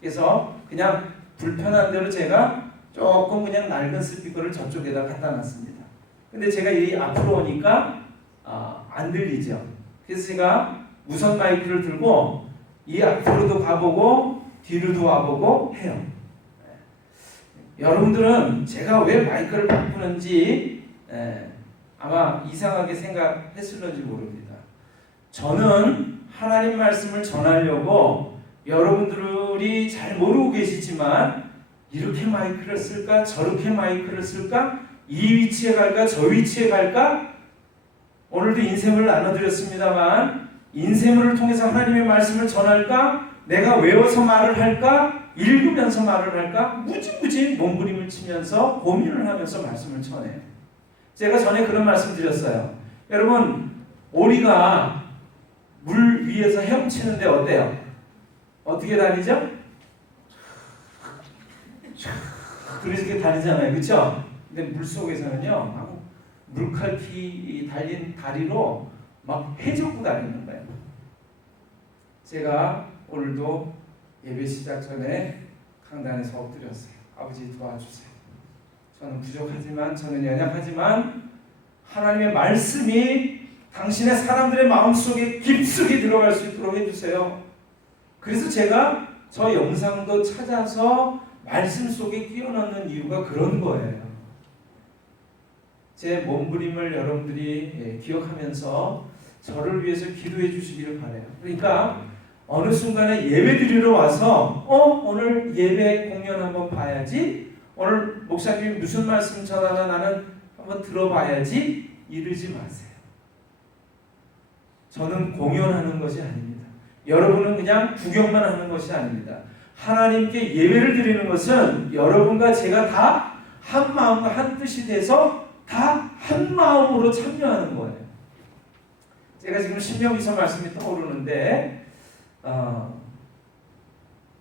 그래서 그냥 불편한 대로 제가 조금 그냥 낡은 스피커를 저쪽에다 갖다 놨습니다. 근데 제가 이 앞으로 오니까 안 들리죠. 그래서 제가 무선 마이크를 들고 이 앞으로도 가보고 뒤로도 와보고 해요. 여러분들은 제가 왜 마이크를 바꾸는지 아마 이상하게 생각했을런지 모릅니다. 저는 하나님 말씀을 전하려고 여러분들이 잘 모르고 계시지만 이렇게 마이크를 쓸까 저렇게 마이크를 쓸까 이 위치에 갈까 저 위치에 갈까 오늘도 인쇄물을 나눠드렸습니다만 인쇄물을 통해서 하나님의 말씀을 전할까 내가 외워서 말을 할까 읽으면서 말을 할까 무지무지 몸부림을 치면서 고민을 하면서 말씀을 전해요. 제가 전에 그런 말씀 드렸어요. 여러분 오리가 물 위에서 헤엄치는데 어때요? 어떻게 다니죠? 그렇게 다니잖아요. 그렇죠? 근데 물속에서는요 막 물칼피 달린 다리로 막 해적고 다니는 거예요. 제가 오늘도 예배 시작 전에 강단에서 엎드렸어요. 아버지 도와주세요. 저는 부족하지만 저는 연약하지만 하나님의 말씀이 당신의 사람들의 마음속에 깊숙이 들어갈 수 있도록 해주세요. 그래서 제가 저 영상도 찾아서 말씀 속에 끼워 넣는 이유가 그런 거예요. 제 몸부림을 여러분들이 기억하면서 저를 위해서 기도해 주시기를 바라요. 그러니까 어느 순간에 예배 드리러 와서 오늘 예배 공연 한번 봐야지, 오늘 목사님이 무슨 말씀 전하나 나는 한번 들어봐야지 이러지 마세요. 저는 공연하는 것이 아닙니다. 여러분은 그냥 구경만 하는 것이 아닙니다. 하나님께 예배를 드리는 것은 여러분과 제가 다 한 마음과 한 뜻이 돼서 다 한 마음으로 참여하는 거예요. 제가 지금 신명기서 말씀이 떠오르는데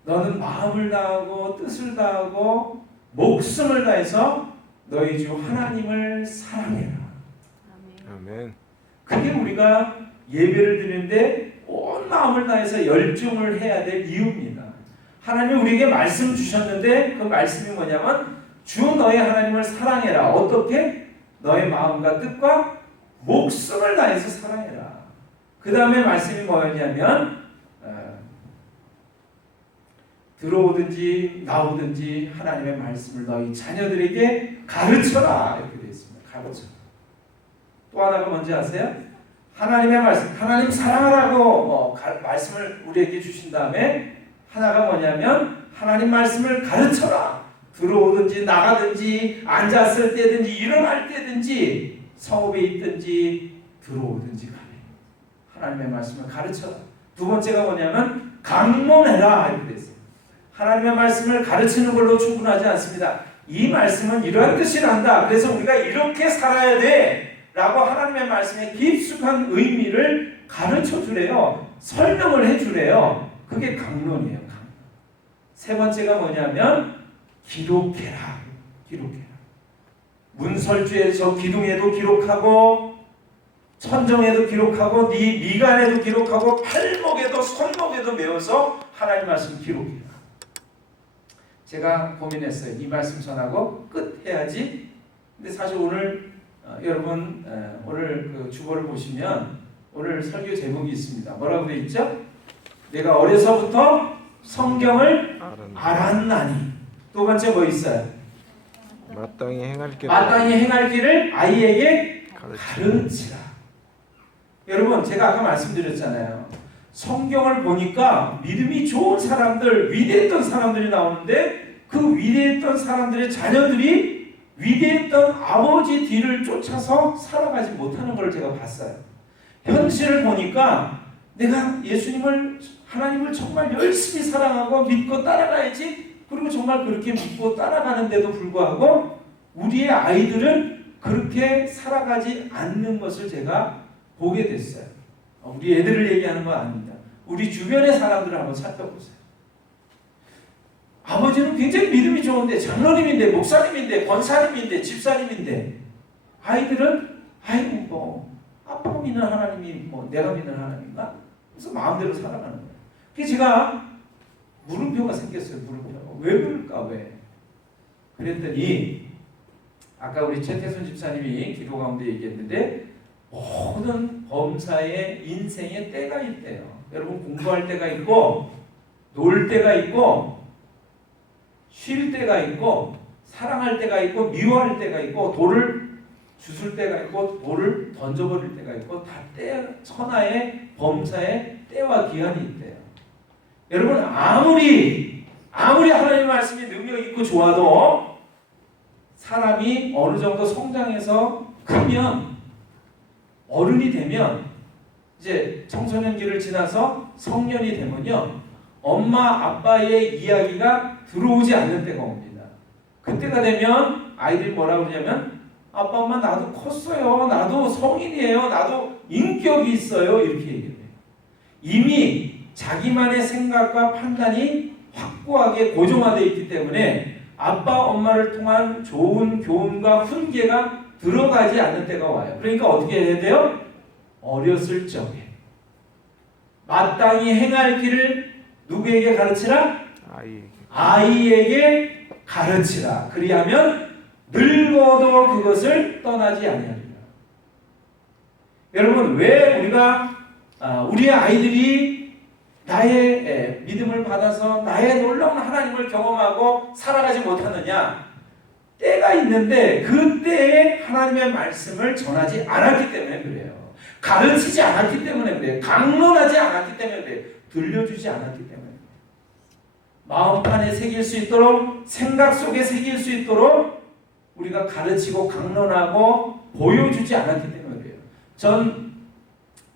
너는 마음을 다하고 뜻을 다하고 목숨을 다해서 너희 주 하나님을 사랑해라. 아멘. 그게 우리가 예배를 드리는데 온 마음을 다해서 열중을 해야 될 이유입니다. 하나님이 우리에게 말씀 주셨는데 그 말씀이 뭐냐면 주 너의 하나님을 사랑해라. 어떻게? 너의 마음과 뜻과 목숨을 다해서 사랑해라. 그 다음에 말씀이 뭐였냐면 들어오든지 나오든지 하나님의 말씀을 너희 자녀들에게 가르쳐라. 이렇게 되어 있습니다. 가르쳐라. 또 하나가 뭔지 아세요? 하나님의 말씀, 하나님 사랑하라고 말씀을 우리에게 주신 다음에 하나가 뭐냐면 하나님 말씀을 가르쳐라. 들어오든지 나가든지 앉았을 때든지 일어날 때든지 성읍에 있든지 들어오든지 간에 하나님의 말씀을 가르쳐라. 두 번째가 뭐냐면 강론해라 이렇게 됐어요. 하나님의 말씀을 가르치는 걸로 충분하지 않습니다. 이 말씀은 이러한 뜻이란다. 그래서 우리가 이렇게 살아야 돼 라고 하나님의 말씀의 깊숙한 의미를 가르쳐 주래요. 설명을 해 주래요. 그게 강론이에요. 강론. 세 번째가 뭐냐면 기록해라. 기록해라. 문설주에서 기둥에도 기록하고 천정에도 기록하고 네 미간에도 기록하고 팔목에도 손목에도 메워서 하나님 말씀 기록해라. 제가 고민했어요. 이 말씀 전하고 끝 해야지. 근데 사실 오늘 여러분 오늘 그 주보를 보시면 오늘 설교 제목이 있습니다. 뭐라고 되어 있죠? 내가 어려서부터 성경을 알았나니. 두 번째 뭐 있어요? 마땅히 행할 길을 아이에게 가르치라. 여러분 제가 아까 말씀드렸잖아요. 성경을 보니까 믿음이 좋은 사람들, 위대했던 사람들이 나오는데 그 위대했던 사람들의 자녀들이 위대했던 아버지 뒤를 쫓아서 살아가지 못하는 걸 제가 봤어요. 현실을 보니까 내가 예수님을, 하나님을 정말 열심히 사랑하고 믿고 따라가야지. 그리고 정말 그렇게 믿고 따라가는데도 불구하고 우리의 아이들은 그렇게 살아가지 않는 것을 제가 보게 됐어요. 우리 애들을 얘기하는 건 아닙니다. 우리 주변의 사람들을 한번 살펴보세요. 아버지는 굉장히 믿음이 좋은데 장로님인데 목사님인데 권사님인데 집사님인데 아이들은 아이고 뭐 아빠가 믿는 하나님이 뭐 내가 믿는 하나님인가? 그래서 마음대로 살아가는 거예요. 그래서 제가 물음표가 생겼어요. 물음표가. 왜 그럴까? 왜? 그랬더니 아까 우리 최태순 집사님이 기도 가운데 얘기했는데 모든 범사의 인생에 때가 있대요. 여러분 공부할 때가 있고 놀 때가 있고 쉴 때가 있고 사랑할 때가 있고 미워할 때가 있고 돌을 주술 때가 있고 돌을 던져버릴 때가 있고 다 때, 천하의 범사의 때와 기한이 있대요. 여러분 아무리 하나님의 말씀이 능력 있고 좋아도 사람이 어느 정도 성장해서 크면 어른이 되면 이제 청소년기를 지나서 성년이 되면요 엄마 아빠의 이야기가 들어오지 않는 때가 옵니다. 그때가 되면 아이들이 뭐라고 그러냐면 아빠 엄마 나도 컸어요. 나도 성인이에요. 나도 인격이 있어요. 이렇게 얘기해요. 이미 자기만의 생각과 판단이 확고하게 고정화되어 있기 때문에 아빠 엄마를 통한 좋은 교훈과 훈계가 들어가지 않는 때가 와요. 그러니까 어떻게 해야 돼요? 어렸을 적에 마땅히 행할 길을 누구에게 가르치라? 아이에게 가르치라. 그리하면 늙어도 그것을 떠나지 아니하리라. 여러분 왜 우리가 우리 아이들이 나의 믿음을 받아서 나의 놀라운 하나님을 경험하고 살아가지 못하느냐? 때가 있는데 그 때에 하나님의 말씀을 전하지 않았기 때문에 그래요. 가르치지 않았기 때문에 그래요. 강론하지 않았기 때문에 그래요. 들려주지 않았기 때문에. 마음판에 새길 수 있도록, 생각 속에 새길 수 있도록 우리가 가르치고 강론하고 보여주지 않았기 때문에 그래요. 전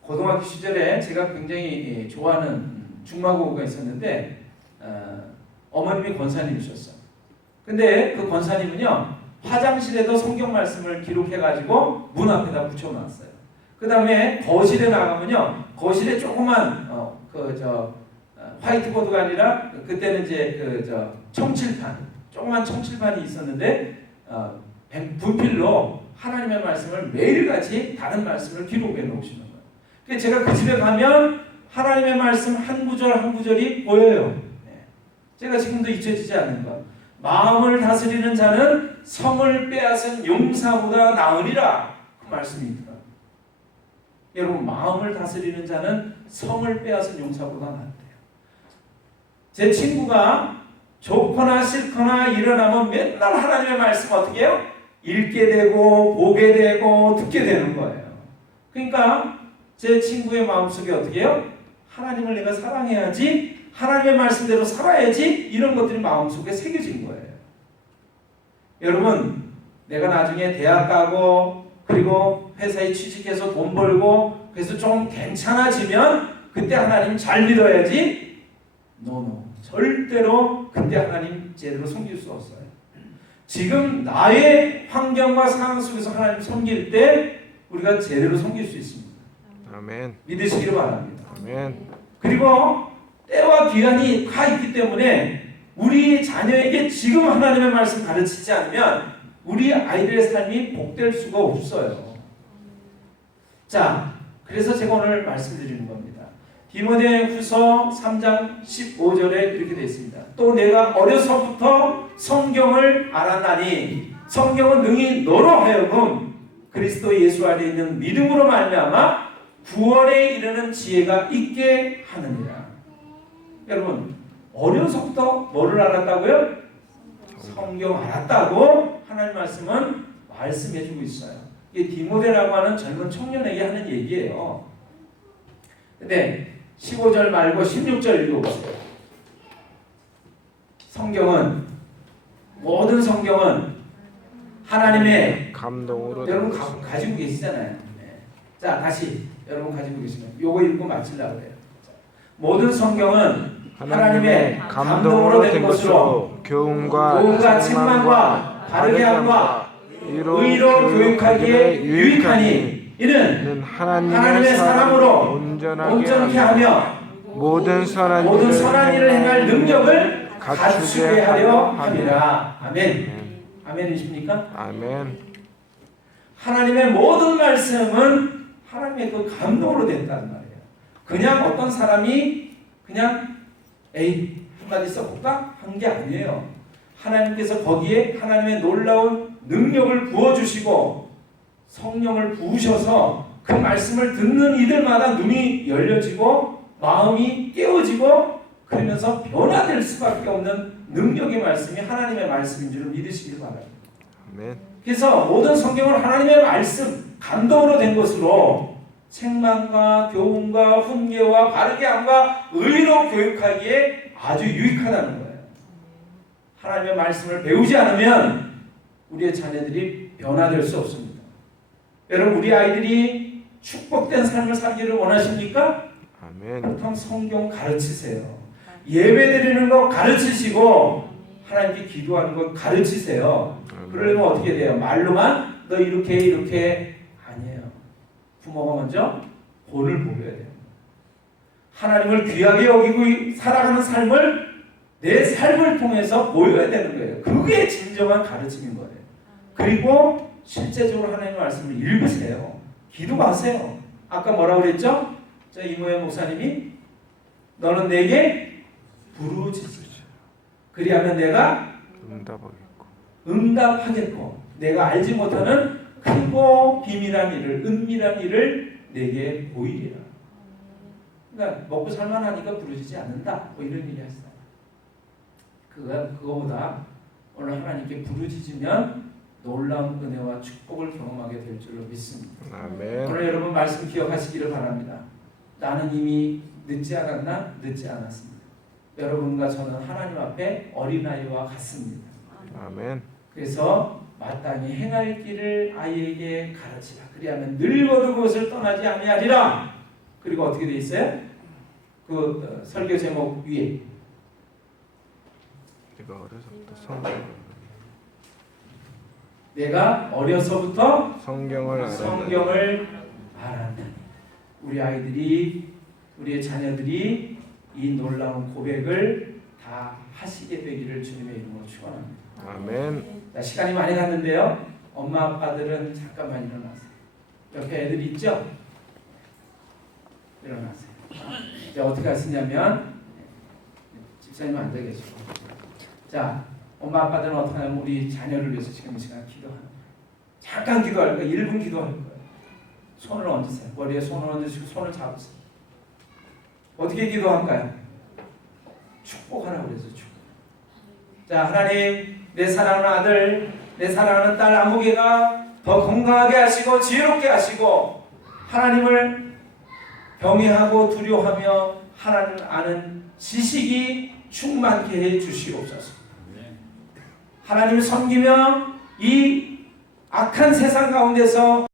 고등학교 시절에 제가 굉장히 좋아하는 중마고가 있었는데 어머님이 권사님이셨어요. 근데 그 권사님은요 화장실에도 성경 말씀을 기록해가지고 문 앞에다 붙여놨어요. 그 다음에 거실에 나가면요 거실에 조그만 화이트보드가 아니라 그때는 이제 청칠판 조그만 청칠판이 있었는데 분필로 하나님의 말씀을 매일같이 다른 말씀을 기록해 놓으시는 거예요. 그래서 제가 그 집에 가면 하나님의 말씀 한 구절 한 구절이 보여요. 제가 지금도 잊혀지지 않는 것. 마음을 다스리는 자는 성을 빼앗은 용사보다 나으리라. 그 말씀입니다. 여러분 마음을 다스리는 자는 성을 빼앗은 용사보다 낫대요. 제 친구가 좋거나 싫거나 일어나면 맨날 하나님의 말씀 어떻게 해요? 읽게 되고 보게 되고 듣게 되는 거예요. 그러니까 제 친구의 마음속에 어떻게 해요? 하나님을 내가 사랑해야지, 하나님의 말씀대로 살아야지, 이런 것들이 마음속에 새겨진 거예요. 여러분 내가 나중에 대학 가고 그리고 회사에 취직해서 돈 벌고 그래서 좀 괜찮아지면 그때 하나님 잘 믿어야지. 노. 절대로 그때 하나님 제대로 섬길 수 없어요. 지금 나의 환경과 상황 속에서 하나님 섬길 때 우리가 제대로 섬길 수 있습니다. 아멘. 믿으시기를 바랍니다. 아멘. 그리고 때와 기한이 가 있기 때문에 우리 자녀에게 지금 하나님의 말씀 가르치지 않으면 우리 아이들의 삶이 복될 수가 없어요. 자, 그래서 제가 오늘 말씀드리는 겁니다. 디모데후서 3장 15절에 이렇게 되어 있습니다. 또 내가 어려서부터 성경을 알았나니 성경은 능히 너로 하여금 그리스도 예수 안에 있는 믿음으로 말미암아 구원에 이르는 지혜가 있게 하느니라. 여러분 어려서부터 뭐를 알았다고요? 성경 알았다고 하나님 말씀은 말씀해주고 있어요. 이게 디모데라고 하는 젊은 청년에게 하는 얘기예요. 근데 15절 말고 16절 읽어보세요. 성경은 모든 성경은 하나님의 감동으로 여러분 가지고 계시잖아요. 네. 자 다시 여러분 가지고 계시면 요거 읽고 마치려고 해요. 모든 성경은 하나님의 감동으로 된 것으로 교훈과 책망과 바르게 함과 의로 교육하기에 유익하니 이는 하나님의 사람으로 온전케 하며 모든 선한 일을 행할 능력을 갖추게 하려 함이라. 아멘. 아멘이십니까? 아멘. 하나님의 모든 말씀은 하나님의 그 감동으로 됐다는 말이에요. 그냥 어떤 사람이 그냥 한마디 써볼까? 한 게 아니에요. 하나님께서 거기에 하나님의 놀라운 능력을 부어주시고 성령을 부으셔서 그 말씀을 듣는 이들마다 눈이 열려지고 마음이 깨어지고 그러면서 변화될 수밖에 없는 능력의 말씀이 하나님의 말씀인 줄 믿으시길 바랍니다. 아멘. 그래서 모든 성경은 하나님의 말씀, 감동으로 된 것으로 책망과 교훈과 훈계와 바르게 함과 의로 교육하기에 아주 유익하다는 거예요. 하나님의 말씀을 배우지 않으면 우리의 자녀들이 변화될 수 없습니다. 여러분 우리 아이들이 축복된 삶을 살기를 원하십니까? 아멘. 그렇다면 성경 가르치세요. 예배 드리는 거 가르치시고 하나님께 기도하는 거 가르치세요. 그러려면 어떻게 돼요? 말로만 너 이렇게 아니에요. 부모가 먼저 본을 보여야 돼요. 하나님을 귀하게 여기고 살아가는 삶을 내 삶을 통해서 보여야 되는 거예요. 그게 진정한 가르침인 거예요. 그리고 실제적으로 하나님의 말씀을 읽으세요. 기도하세요. 아까 뭐라고 그랬죠? 저 이모현 목사님이 너는 내게 부르짖으라. 그리하면 내가 응답하겠고 내가 알지 못하는 크고 비밀한 일을 은밀한 일을 내게 보이리라. 그러니까 먹고 살만하니까 부르짖지 않는다. 뭐 이런 얘기 했어요. 그거보다 오늘 하나님께 부르짖으면 놀라운 은혜와 축복을 경험하게 될 줄로 믿습니다. 아멘. 오늘 여러분 말씀 기억하시기를 바랍니다. 나는 이미 늦지 않았나? 늦지 않았습니다. 여러분과 저는 하나님 앞에 어린아이와 같습니다. 아멘. 그래서 마땅히 행할 길을 아이에게 가르치라. 그리하면 늙어도 그것을 떠나지 아니하리라. 그리고 어떻게 돼 있어요? 그 설교 제목 위에 내가 어려서부터 성경을 알았다니. 우리 아이들이, 우리의 자녀들이 이 놀라운 고백을 다 하시게 되기를 주님의 이름으로 축원합니다. 아멘. 자, 시간이 많이 갔는데요. 엄마 아빠들은 잠깐만 일어나세요. 옆에 애들이 있죠? 일어나세요. 이제 어떻게 하시냐면 집사님 앉아 계시고, 자, 엄마 아빠들은 어떻게 하냐면 우리 자녀를 위해서 지금 이 시간 기도하는 거예요. 잠깐 기도할 거예요. 1분 기도할 거예요. 손을 얹으세요. 머리에 손을 얹으시고 손을 잡으세요. 어떻게 기도할까요? 축복하라고 그래서 축복. 자, 하나님, 내 사랑하는 아들, 내 사랑하는 딸 아무개가 더 건강하게 하시고 지혜롭게 하시고 하나님을 경외하고 두려워하며 하나님을 아는 지식이 충만케 해 주시옵소서. 하나님을 섬기며 이 악한 세상 가운데서